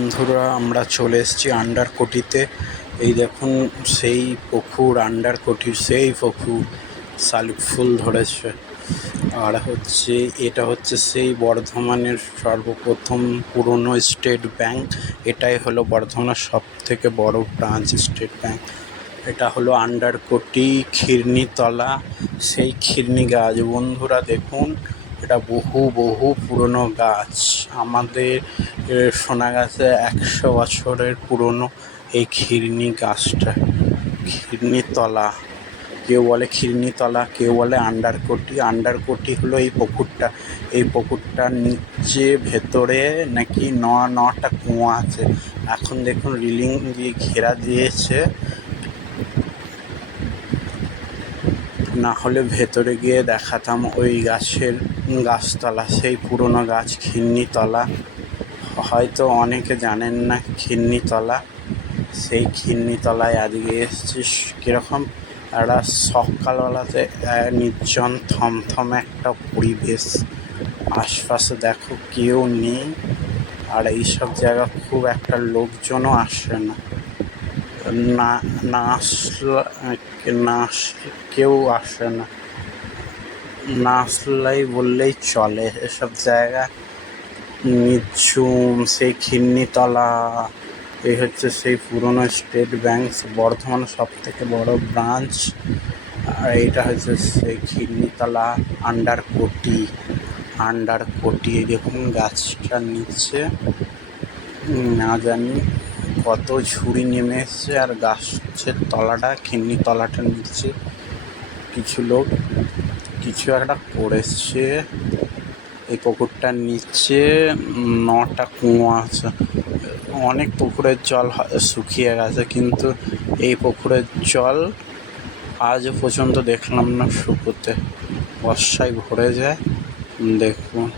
বন্ধুরা, আমরা চলে এসেছি আন্ডারকোটিতে। এই দেখুন সেই পুকুর, আন্ডারকোটির সেই পুকুর, শালুক ফুল ধরেছে। আর এটা হচ্ছে সেই বর্ধমানের সর্বপ্রথম পুরনো স্টেট ব্যাংক। এটাই হলো বর্ধমানের সবথেকে বড় ব্রাঞ্চ স্টেট ব্যাংক। এটা হলো আন্ডারকোটি খিরনিতলা, সেই খিরনি গাছ। বন্ধুরা দেখুন, এটা বহু পুরনো গাছ। আমাদের শোনা গেছে 100 বছরের পুরনো এই খিরনি গাছটা। খিরনিতলা, কেউ বলে খিরনিতলা, কেউ বলে আন্ডারকোটি। আন্ডারকোটি হলো এই পুকুরটা। এই পুকুরটার নিচে ভেতরে নাকি নটা কুয়া আছে। এখন দেখুন রিলিং দিয়ে ঘেরা দিয়েছে, না হলে ভেতরে গিয়ে দেখাতাম ওই গাছতলা, সেই পুরনো গাছ খিরনিতলা। হয়তো অনেকে জানেন না খিরনিতলা। সেই খিরনিতলায় আজকে এসেছিস। কীরকম একটা সকালবেলাতে নির্জন থমথমে একটা পরিবেশ। আশপাশে দেখো কেউ নেই, আর এইসব জায়গা খুব একটা লোকজনও আসে না। না আসলে কেউ আসে না, না আসলেই বললেই চলে। এসব জায়গা নিঝুম। সেই খিরনিতলা, এই হচ্ছে সেই পুরনো স্টেট ব্যাংক, বর্ধমানের সবথেকে বড় ব্রাঞ্চ। আর এইটা হচ্ছে সেই খিরনিতলা আন্ডারকোটি। দেখুন গাছটার নিচে না জানি কত ঝুড়ি নেমে এসছে, আর গাছের তলাটা, খিরনিতলাটার নিচে কিছু লোক কিছু একটা করেছে। এই পুকুরটার নিচে 9টা কুয়া আছে। অনেক পুকুরের জল শুকিয়ে গেছে, কিন্তু এই পুকুরের জল আজও পর্যন্ত দেখলাম না শুকোতে। বর্ষায় ভরে যায়। দেখুন।